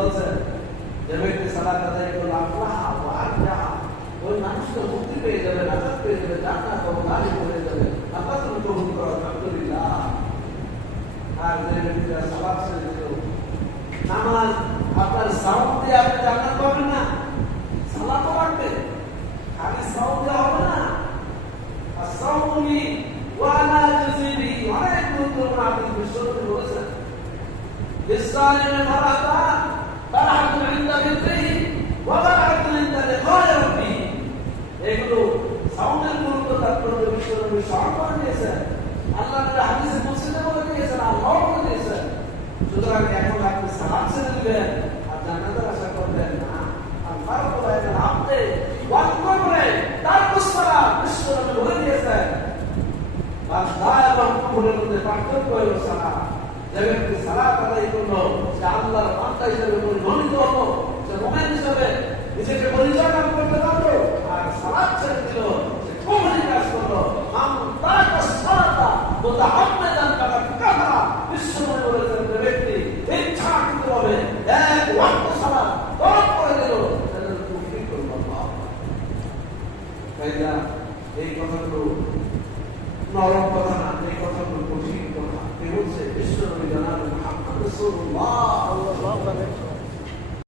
বলছেন যে ব্যক্তি সালাত আদায় করলো আফলাহা ওয়া আরজাহা, ওই মানুষ তো মুক্তি পেয়ে যাবে, নাজাত পেয়ে যাবে, জান্নাত ও নারী হয়ে যাবে। আল্লাহ তুমি কবুল করো, আলহামদুলিল্লাহ। আর যে ব্যক্তিরা সালাত ছেড়ে দিল, নামাজ আপনার সাউন্ড দিয়ে আপনি জান্নাত পাবেন না, সালাতও লাগবে, খালি সাউন্ড দেওয়া হবে না। আর সাউন্ডই ওয়ালা জুজিবি অনেক গুরুত্বপূর্ণ আপনি বিশ্বনবী বলেছেন বিসসালিমের মারাতা তারাহাতুল ইনদা বিলহি ওয়া বারাকাতুল ইনদা লিকায়ে রাব্বি। এগুলো সাউন্ডের গুরুত্ব তাৎপর্য বিশ্বনবী স্মরণ করে দিয়েছেন, আল্লাহ তাআলা হাদিসে মুসলিমে বলে দিয়েছেন, আল্লাহ বলে দিয়েছেন। সুতরাং এখন আপনি সালাত ছেড়ে দিবেন আর জান্নাতের আশা করবেন না। আর ফারক বাইনাল আবদে ওয়াল কুফরি তারকুস সালাত, বিশ্বনবী বলে দিয়েছেন বান্দা এবং কুফরের মধ্যে পার্থক্য হলো সালাত। যে ব্যক্তি সালাত আদায় করলো সে আল্লাহর বান্দা হিসেবে পরিগণিত হলো, সে মুমিন হিসেবে নিজেকে পরিচালনা করতে পারলো। আর সালাত ছেড়ে দিল সে কুফরি কাজ করলো। মান তারাকা সালাতা মুতাআম্মিদান ফাকাদ কাফারা। বিশ্বনবী বলেছেন যে ব্যক্তি ইচ্ছাকৃতভাবে এক ওয়াক্ত সালাত তরক করে দিল সে কুফরি করলো। তাইনা এই কথাগুলো নরম কথা না, এই কথাগুলো কঠিন কথা। এ হচ্ছে বিশ্বনবী জনাব মুহাম্মদ রাসূলুল্লাহ